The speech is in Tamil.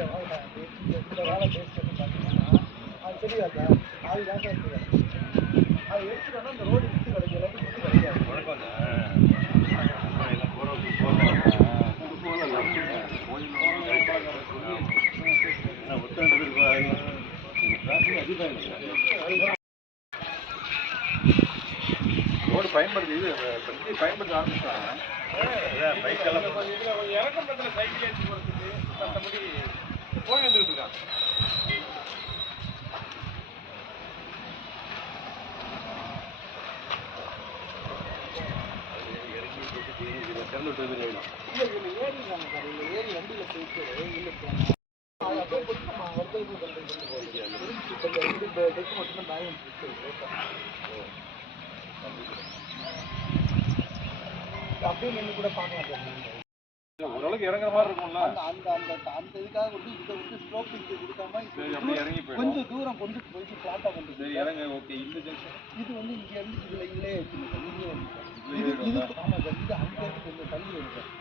இந்த வேலை பேஸ்ட் வந்து பார்த்தீங்கன்னா அது தெரியாது சார் அது தான் சார் இருக்குது அது எடுத்துட்டோன்னா இந்த ரோடு விட்டு கிடைக்கும் எல்லாத்தையும் விட்டு கிடைக்காது வணக்கம் ரோடு பயன்படுத்தி இது பயன்படுத்த ஆரம்பிச்சாங்க பைக்கெல்லாம் இதில் இறக்கம் பக்கத்தில் சைக்கிள் ஏற்றி போகிறதுக்கு மற்றபடி போய் வந்துட்டு இருக்காங்க ஏறிடுறாங்க சார் இல்லை ஏறி வண்டியில் போயிட்டு இல்லை மட்டும்தான் பேலன்ஸ் அப்படியே நின்று கூட பார்க்கலாம் சார் ஓரளவுக்கு இறங்குற மாதிரி இருக்கும்ல அந்த அந்த அந்த இதுக்காக வந்து இதை வந்து ஸ்லோப்பிங் கொடுக்காம இறங்கி கொஞ்சம் தூரம் கொண்டு போயிட்டு ஃப்ளாட்டாக கொண்டு சரி இறங்க ஓகே இந்த ஜங்ஷன் இது வந்து இங்கே இருந்து இதுலேயே இது ஆமாம் சார் இது அங்கே இருந்து கொஞ்சம் தள்ளி வருது சார்